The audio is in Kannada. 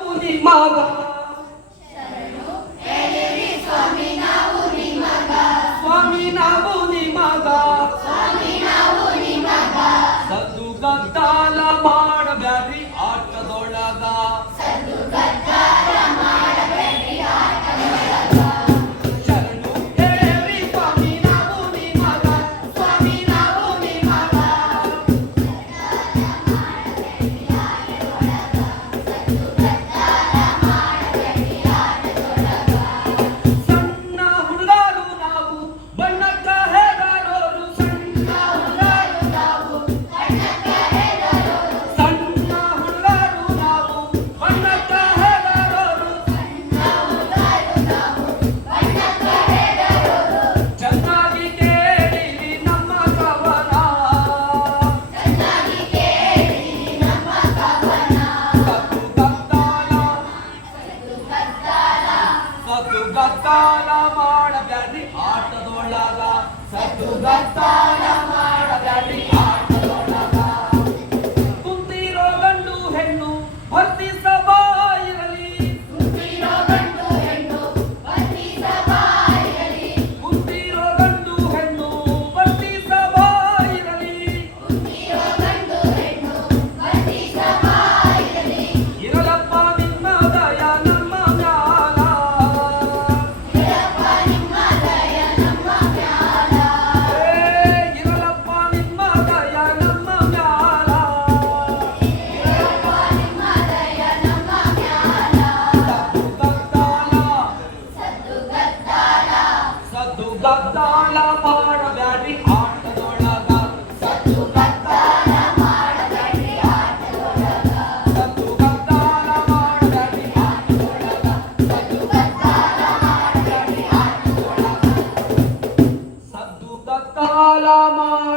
ಮಗ ಸ್ವಾಮಿ ನಾವು ನಿಮಗ ಸದ್ದು ಗದ್ದಾಲ ಮಾಡಬ್ಯಾಡ್ರಿ ಆಟದೊಳಗ ಶರಣು ಹೇಳಿ ಸ್ವಾಮಿ ನಾವು ನಿಮಗ ಸ್ವಾಮಿ ನಾವು ನಿಮಗ ಸಣ್ಣ ಹುಡುಗರು ನಾವು ಬಣ್ಣಕ್ಕ ಹೆದರೋರು ಸಣ್ಣ ಹುಡುಗರು ನಾವು ಸಣ್ಣ ಹುಡುಗರು ನಾವು ಬಣ್ಣಕ್ಕ ಹೆದರೋರು ಚೆನ್ನಾಗಿ ಕೇಳಿರಿ ನಮ್ಮ ಕವನ ಸದ್ದು ಗದ್ದಾಲ ಮಾಡಬ್ಯಾಡ್ರಿ ಆಟದೊಳಗ ಸದ್ದು ಗದ್ದಾಲ ಮಾಡಬ್ಯಾಡ್ರಿ ಆಟದೊಳಗ ಕುಂತಿರೋ ಗಂಡು ಹೆಣ್ಣು ಭಕ್ತಿ ಸಭಾ ಇರಲಿ ಕುಂತಿರೋ ಗಂಡು ಹೆಣ್ಣು ಭಕ್ತಿ ಸಭಾ ಇರಲಿ ಇರಲಪ್ಪ ನಿಮ್ಮ ದಯ ನಮ್ಮ ಮ್ಯಾಲ ಇರಲಪ್ಪ ನಿಮ್ಮ ದಯ ನಮ್ಮ ಮ್ಯಾಲ ಸದ್ದು ಗದ್ದಾಲ ಮಾಡಬ್ಯಾಡ್ರಿ ಆಟದೊಳಗ ಸದ್ದು ಗದ್ದಾಲ ಮಾಡಬ್ಯಾಡ್ರಿ ಆಟದೊಳಗ ಸದ್ದು ಗದ್ದಾಲ ಮಾಡಬ್ಯಾಡ್ರಿ ಆಟದೊಳಗ ಸದ್ದು ಗದ್ದಾಲ ಮಾಡಬ್ಯಾಡ್ರಿ ಆಟದೊಳಗ ಸದ್ದು ಗದ್ದಾಲ